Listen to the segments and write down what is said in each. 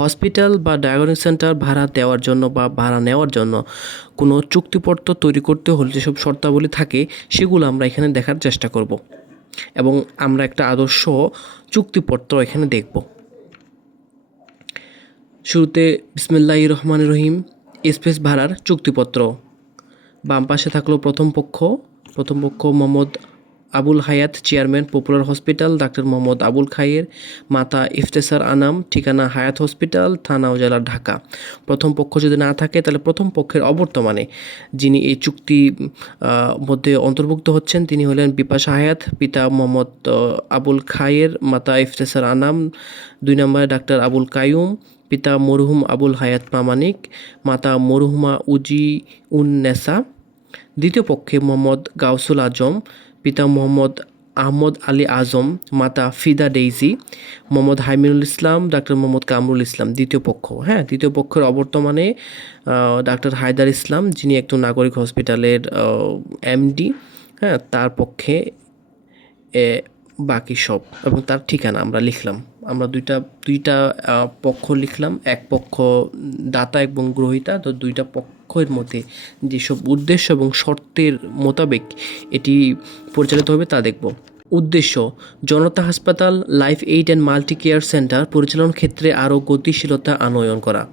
Hospital বা diagnostic centre ভাড়া দেওয়ার জন্য বা ভাড়া নেওয়ার জন্য কোনো চুক্তিপত্র তৈরি করতে হলে যেসব শর্তাবলী থাকে, সেগুলো আমরা এখানে দেখার চেষ্টা করব। এবং আমরা একটা আদর্শ চুক্তিপত্র এখানে দেখব। শুরুতে বিসমিল্লাহ রহমান রহিম, স্পেস ভাড়ার চুক্তিপত্র। বাম পাশে থাকল প্রথম পক্ষ প্রথম পক্ষ Mohammad Abul Hayat, chairman, popular hospital, doctor Mohammad Abul Khayer, মাতা ইফতেসার আনাম, ঠিকানা হায়াত হসপিটাল, থানা জেলা ঢাকা। প্রথম পক্ষ যদি না থাকে, তাহলে প্রথম পক্ষের অবর্তমানে যিনি এই চুক্তি মধ্যে অন্তর্ভুক্ত হচ্ছেন, তিনি হলেন বিপাশা হায়াত, পিতা মোহাম্মদ আবুল খায়ের, মাতা ইফতেসার আনাম, দুই নম্বরে ডাক্তার আবুল কায়ুম পিতা মরহুম আবুল হায়াত প্রামাণিক, মাতা মরহুমা উজি উন নেসা। দ্বিতীয় পক্ষে মোহাম্মদ গাউসুল আজম, পিতা মোহাম্মদ আহমদ আলী আজম, মাতা ফিদা ডেইজি, মোহাম্মদ হাইমিনুল ইসলাম, ডাক্তার মোহাম্মদ কামরুল ইসলাম, দ্বিতীয় পক্ষ। হ্যাঁ দ্বিতীয় পক্ষের অবর্তমানে ডাক্তার হায়দার ইসলাম, যিনি একজন নাগরিক হসপিটালের এমডি হ্যাঁ তার পক্ষে বাকি সব। এবং তার ঠিকানা আমরা লিখলাম। আমরা দুইটা দুইটা পক্ষ লিখলাম। এক পক্ষ দাতা এবং গ্রহিতা, তো দুইটা পক্ষের মতে যেসব উদ্দেশ্য এবং শর্তের মোতাবেক এটি পরিচালিত হবে তা দেখব। উদ্দেশ্য, জনতা হাসপাতাল, life aid and multi care centre পরিচালন ক্ষেত্রে আরও গতিশীলতা আনয়ন করা।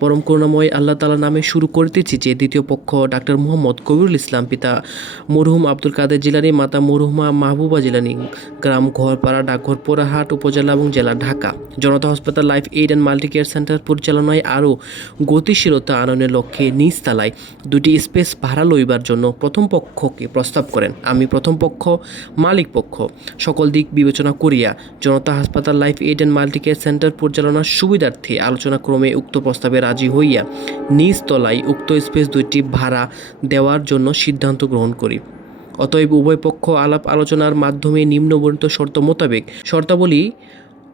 পরম করুণাময় আল্লাহ তালা নামে শুরু করতেছি যে দ্বিতীয় পক্ষ ডাক্তার মোহাম্মদ কবিরুল ইসলাম, পিতা মরহুম আব্দুল কাদের জিলানি, মাতা মরহুমা মাহবুবা জিলানি, গ্রাম ঘরপাড়া, ডাকঘর পোড়াহাট উপজেলা এবং জেলা ঢাকা। জনতা হাসপাতাল, life aid and multi care centre পরিচালনায় আরও গতিশীলতা আনয়নের লক্ষ্যে নিচতলায় দুটি স্পেস ভাড়া লইবার জন্য প্রথম পক্ষকে প্রস্তাব করেন। আমি প্রথম পক্ষ, মালিক পক্ষ। সকল দিক বিবেচনা করিয়া জনতা হাসপাতাল life aid and multi care centre পরিচালনার সুবিধার্থে আলোচনা ক্রমে উক্ত প্রস্তাবে রাজি হইয়া নিজ তলায় উক্ত স্পেস দুইটি ভাড়া দেওয়ার জন্য সিদ্ধান্ত গ্রহণ করি। অতএব উভয় পক্ষ আলাপ আলোচনার মাধ্যমে নিম্নবর্ণিত শর্ত মোতাবেক শর্তাবলী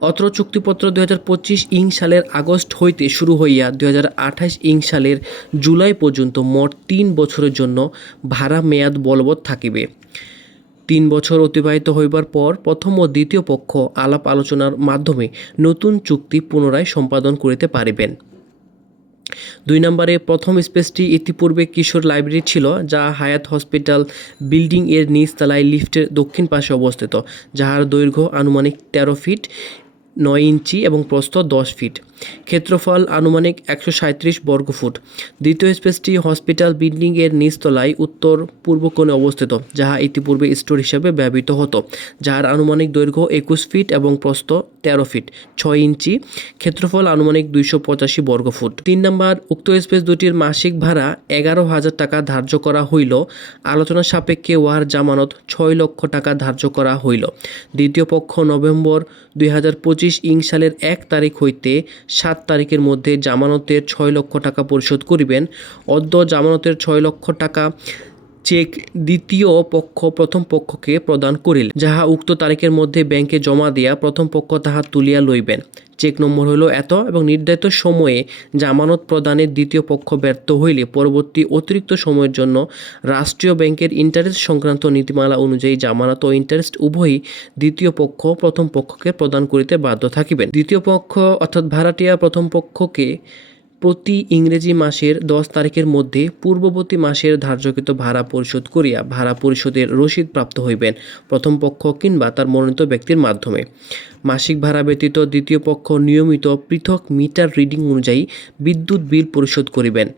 অত্র চুক্তিপত্র দুই হাজার পঁচিশ ইং সালের আগস্ট হইতে শুরু হইয়া দুই হাজার আঠাশ ইং সালের জুলাই পর্যন্ত মোট তিন বছরের জন্য ভাড়া মেয়াদ বলবৎ থাকিবে। তিন বছর অতিবাহিত হইবার পর প্রথম ও দ্বিতীয় পক্ষ আলাপ আলোচনার মাধ্যমে নতুন চুক্তি পুনরায় সম্পাদন করিতে পারিবেন। দুই নম্বরে প্রথম স্পেসটি ইতিপূর্বে কিশোর লাইব্রেরি ছিল, যা হায়াত হসপিটাল বিল্ডিং এর নিচতলায় লিফটের দক্ষিণ পাশে অবস্থিত, যাহার দৈর্ঘ্য আনুমানিক তেরো ফিট, নয় ইঞ্চি এবং প্রস্থ দশ ফিট। ক্ষেত্রফল আনুমানিক একশো সাঁত্রিশ বর্গফুট। দ্বিতীয় স্পেসটি হসপিটাল বিল্ডিংয়ের নিচতলায় উত্তর পূর্ব কোণে অবস্থিত, যাহা ইতিপূর্বে স্টোর হিসেবে ব্যবহৃত হতো, যার আনুমানিক দৈর্ঘ্য একুশ ফিট এবং প্রস্থ তেরো ফিট, ছয় ইঞ্চি। ক্ষেত্রফল আনুমানিক দুইশো পঁচাশি বর্গফুট। তিন নম্বর, উক্ত স্পেস দুটির মাসিক ভাড়া এগারো হাজার টাকা ধার্য করা হইল। আলোচনা সাপেক্ষে ওয়ার জামানত ছয় লক্ষ টাকা ধার্য করা হইল। দ্বিতীয় পক্ষ নভেম্বর দুই হাজার পঁচিশ ইং সালের এক তারিখ হইতে সাত তারিখের মধ্যে জামানতের ছয় লক্ষ টাকা পরিশোধ করিবেন। অদ্য জামানতের ছয় লক্ষ টাকা চেক দ্বিতীয় পক্ষ প্রথম পক্ষকে প্রদান করিল, যাহা উক্ত তারিখের মধ্যে ব্যাংকে জমা দিয়া প্রথম পক্ষ তাহা তুলিয়া লইবেন। চেক নম্বর হইল এত এবং নির্ধারিত সময়ে জামানত প্রদানে দ্বিতীয় পক্ষ ব্যর্থ হইলে পরবর্তী অতিরিক্ত সময়ের জন্য রাষ্ট্রীয় ব্যাংকের ইন্টারেস্ট সংক্রান্ত নীতিমালা অনুযায়ী জামানত ও ইন্টারেস্ট উভয়ই দ্বিতীয় পক্ষ প্রথম পক্ষকে প্রদান করিতে বাধ্য থাকিবেন। দ্বিতীয় পক্ষ অর্থাৎ ভাড়াটিয়া প্রথম পক্ষকে প্রতি ইংরেজি মাসের দশ তারিখের মধ্যে পূর্ববর্তী মাসের ধার্যকৃত ভাড়া পরিশোধ করিয়া ভাড়া পরিশোধের রসিদ প্রাপ্ত হইবেন প্রথম পক্ষ কিংবা তার মনোনীত ব্যক্তির মাধ্যমে। মাসিক ভাড়া ব্যতীত দ্বিতীয় পক্ষ নিয়মিত পৃথক মিটার রিডিং অনুযায়ী বিদ্যুৎ বিল পরিশোধ করিবেন।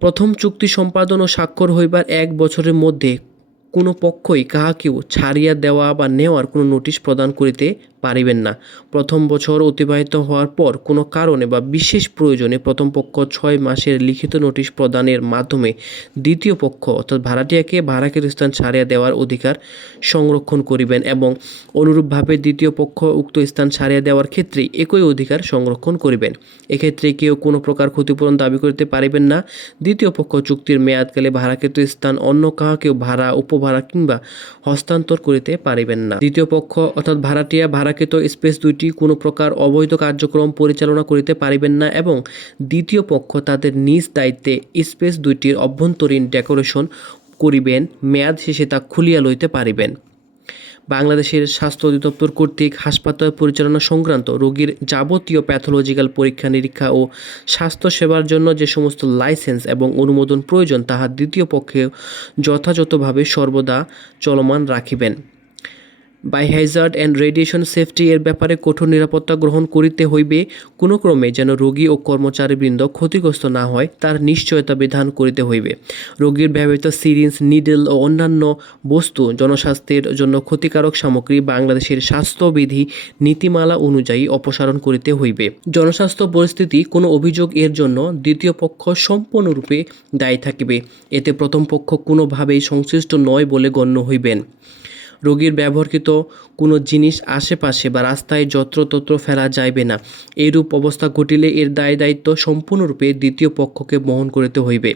প্রথম চুক্তি সম্পাদন ও স্বাক্ষর হইবার এক বছরের মধ্যে কোনো পক্ষই কাহাকেও ছাড়িয়া দেওয়া বা নেওয়ার কোনো নোটিশ প্রদান করিতে পারিবেন না। প্রথম বছর অতিবাহিত হওয়ার পর কোনো কারণে বা বিশেষ প্রয়োজনে প্রথম পক্ষ ছয় মাসের লিখিত নোটিশ প্রদানের মাধ্যমে দ্বিতীয় পক্ষ অর্থাৎ ভাড়াটিয়াকে ভাড়াকের স্থান ছাড়িয়া দেওয়ার অধিকার সংরক্ষণ করিবেন এবং অনুরূপভাবে দ্বিতীয় পক্ষ উক্ত স্থান ছাড়িয়া দেওয়ার ক্ষেত্রে একই অধিকার সংরক্ষণ করিবেন। এক্ষেত্রে কেউ কোনো প্রকার ক্ষতিপূরণ দাবি করিতে পারিবেন না। দ্বিতীয় পক্ষ চুক্তির মেয়াদকালে ভাড়াকৃত স্থান অন্য কাহাকেও ভাড়া, উপভাড়া কিংবা হস্তান্তর করিতে পারিবেন না। দ্বিতীয় পক্ষ অর্থাৎ ভাড়াটিয়া ভাড়াকৃত স্পেস দুইটি কোনো প্রকার অবৈধ কার্যক্রম পরিচালনা করিতে পারিবেন না এবং দ্বিতীয় পক্ষ তাদের নিজ দায়িত্বে স্পেস দুইটির অভ্যন্তরীণ ডেকোরেশন করিবেন, মেয়াদ শেষে তা খুলিয়া লইতে পারিবেন। বাংলাদেশের স্বাস্থ্য অধিদপ্তর কর্তৃক হাসপাতাল পরিচালনা সংক্রান্ত রোগীর যাবতীয় প্যাথোলজিক্যাল পরীক্ষা নিরীক্ষা ও স্বাস্থ্যসেবার জন্য যে সমস্ত লাইসেন্স এবং অনুমোদন প্রয়োজন, তাহা দ্বিতীয় পক্ষে যথাযথভাবে সর্বদা চলমান রাখিবেন। By Hazard and radiation safety এর ব্যাপারে কঠোর নিরাপত্তা গ্রহণ করিতে হইবে, কোনো ক্রমে যেন রোগী ও কর্মচারীবৃন্দ ক্ষতিগ্রস্ত না হয়, তার নিশ্চয়তা বিধান করিতে হইবে। রোগীর ব্যবহৃত সিরিঞ্জ নিডল ও অন্যান্য বস্তু জনস্বাস্থ্যের জন্য ক্ষতিকারক সামগ্রী বাংলাদেশের স্বাস্থ্যবিধি নীতিমালা অনুযায়ী অপসারণ করিতে হইবে। জনস্বাস্থ্য পরিস্থিতি কোনো অভিযোগ এর জন্য দ্বিতীয় পক্ষ সম্পূর্ণরূপে দায়ী থাকিবে। এতে প্রথম পক্ষ কোনোভাবেই সংশ্লিষ্ট নয় বলে গণ্য হইবেন। রোগীর ব্যবহৃত কোনো জিনিস আশেপাশে বা রাস্তায় যত্রতত্র ফেলা যাইবে না। এইরূপ অবস্থা ঘটিলে এর দায় দায়িত্ব সম্পূর্ণরূপে দ্বিতীয় পক্ষকে বহন করিতে হইবে।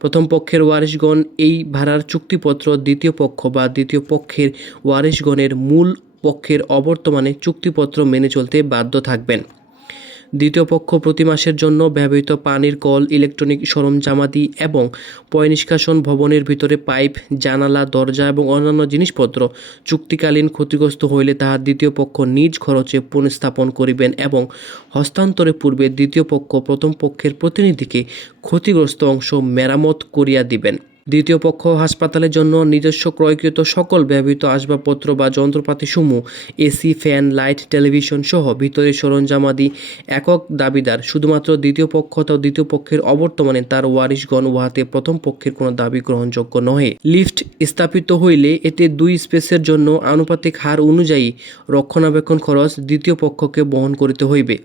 প্রথম পক্ষের ওয়ারিশগণ এই ভাড়ার চুক্তিপত্র, দ্বিতীয় পক্ষ বা দ্বিতীয় পক্ষের ওয়ারিশগণের মূল পক্ষের অবর্তমানে চুক্তিপত্র মেনে চলতে বাধ্য থাকবেন। দ্বিতীয় পক্ষ প্রতি মাসের জন্য ব্যবহৃত পানির কল, ইলেকট্রনিক সরঞ্জামাদি এবং পয়নিষ্কাশন ভবনের ভিতরে পাইপ, জানালা, দরজা এবং অন্যান্য জিনিসপত্র চুক্তিকালীন ক্ষতিগ্রস্ত হইলে তাহা দ্বিতীয় পক্ষ নিজ খরচে পুনঃস্থাপন করিবেন এবং হস্তান্তরের পূর্বে দ্বিতীয় পক্ষ প্রথম পক্ষের প্রতিনিধিকে ক্ষতিগ্রস্ত অংশ মেরামত করিয়া দিবেন। দ্বিতীয় পক্ষ হাসপাতালের জন্য নিজস্ব ক্রয়কৃত সকল ব্যবহৃত আসবাবপত্র বা যন্ত্রপাতিসমূহ এসি, ফ্যান, লাইট, টেলিভিশন সহ ভিতরের সরঞ্জামাদি একক দাবিদার। শুধুমাত্র দ্বিতীয় পক্ষ অথবা দ্বিতীয় পক্ষের অবর্তমানে তার ওয়ারিশগণ উহাতে প্রথম পক্ষের কোনো দাবি গ্রহণযোগ্য নহে। লিফট স্থাপিত হইলে এতে দুই স্পেসের জন্য আনুপাতিক হার অনুযায়ী রক্ষণাবেক্ষণ খরচ দ্বিতীয় পক্ষকে বহন করিতে হইবে।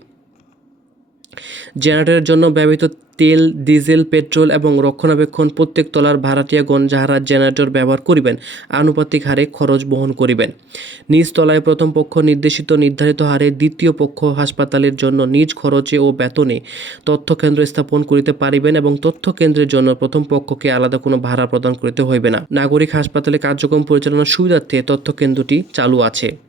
জেনারেটরের জন্য ব্যবহৃত তেল, ডিজেল, পেট্রোল এবং রক্ষণাবেক্ষণ প্রত্যেক তলার ভাড়াটিয়াগণ যাহারা জেনারেটর ব্যবহার করিবেন, আনুপাতিক হারে খরচ বহন করিবেন। নিজ তলায় প্রথম পক্ষ নির্দেশিত নির্ধারিত হারে দ্বিতীয় পক্ষ হাসপাতালের জন্য নিজ খরচে ও বেতনে তথ্য কেন্দ্র স্থাপন করিতে পারিবেন এবং তথ্য কেন্দ্রের জন্য প্রথম পক্ষকে আলাদা কোনো ভাড়া প্রদান করিতে হইবে না। নাগরিক হাসপাতালে কার্যক্রম পরিচালনার সুবিধার্থে তথ্য কেন্দ্রটি চালু আছে।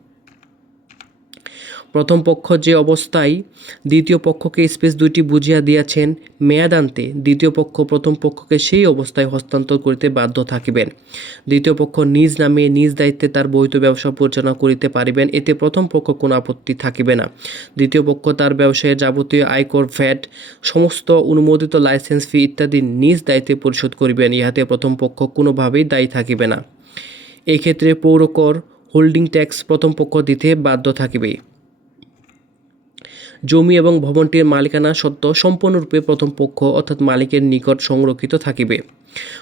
প্রথম পক্ষ যে অবস্থায় দ্বিতীয় পক্ষকে স্পেস দুইটি বুঝিয়া দিয়াছেন, মেয়াদান্তে দ্বিতীয় পক্ষ প্রথম পক্ষকে সেই অবস্থায় হস্তান্তর করিতে বাধ্য থাকিবেন। দ্বিতীয় পক্ষ নিজ নামে, নিজ দায়িত্বে তার বৈধ ব্যবসা পরিচালনা করিতে পারিবেন, এতে প্রথম পক্ষ কোনো আপত্তি থাকিবে না। দ্বিতীয় পক্ষ তার ব্যবসায়ের যাবতীয় আয়কর, ভ্যাট, সমস্ত অনুমোদিত লাইসেন্স ফি ইত্যাদি নিজ দায়িত্বে পরিশোধ করিবেন, ইহাতে প্রথম পক্ষ কোনোভাবেই দায়ী থাকিবে না। এক্ষেত্রে পৌরকর, হোল্ডিং ট্যাক্স প্রথম পক্ষ দিতে বাধ্য থাকিবে। জমি এবং ভবনটির মালিকানা সত্ত্ব সম্পূর্ণরূপে প্রথম পক্ষ অর্থাৎ মালিকের নিকট সংরক্ষিত থাকিবে।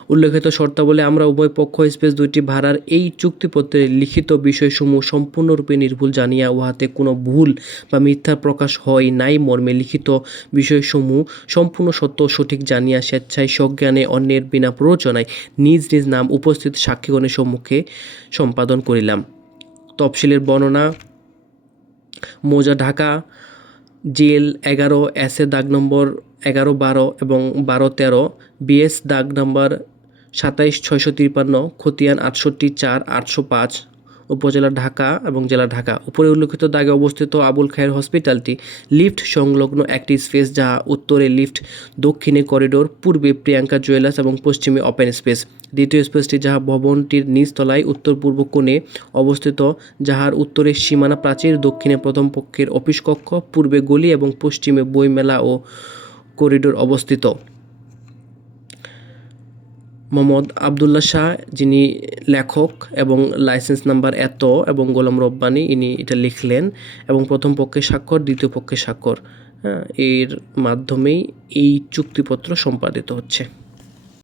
উল্লেখিত শর্তাবলী, আমরা উভয় পক্ষ স্পেস দুইটি ভাড়ার এই চুক্তিপত্রে লিখিত বিষয়সমূহ সম্পূর্ণরূপে নির্ভুল জানিয়া উহাতে কোনো ভুল বা মিথ্যা প্রকাশ হয় নাই মর্মে লিখিত বিষয়সমূহ সম্পূর্ণ সত্য সঠিক জানিয়া স্বেচ্ছায় সজ্ঞানে অন্যের বিনা প্ররোচনায় নিজ নিজ নাম উপস্থিত সাক্ষীগণের সম্মুখে সম্পাদন করিলাম। তফসিলের বর্ণনা, মোজা ঢাকা জেল এগারো, এস এ দাগ নম্বর এগারো বারো এবং বারো তেরো বিএস দাগ নম্বর সাতাইশ, ছয়শো তিপ্পান্ন, খতিয়ান আটষট্টি, চার, আটশো পাঁচ। উপজেলা ঢাকা এবং জেলা ঢাকা। উপরে উল্লেখিত দাগে অবস্থিত আবুল খায়ের হসপিটালটি লিফট সংলগ্ন একটি স্পেস যাহা উত্তরে লিফট, দক্ষিণে করিডোর, পূর্বে প্রিয়াঙ্কা জুয়েলার্স এবং পশ্চিমে ওপেন স্পেস। দ্বিতীয় স্পেসটি যাহা ভবনটির নিচতলায় উত্তর পূর্ব কোণে অবস্থিত, যাহার উত্তরে সীমানা প্রাচীর, দক্ষিণে প্রথম পক্ষের অফিস কক্ষ, পূর্বে গলি এবং পশ্চিমে বইমেলা ও করিডোর অবস্থিত। মোহাম্মদ আবদুল্লাহ শাহ, যিনি লেখক এবং লাইসেন্স নাম্বার এত এবং গোলাম রব্বানি, ইনি এটা লিখলেন এবং প্রথম পক্ষে স্বাক্ষর, দ্বিতীয় পক্ষে স্বাক্ষর। হ্যাঁ এর মাধ্যমেই এই চুক্তিপত্র সম্পাদিত হচ্ছে।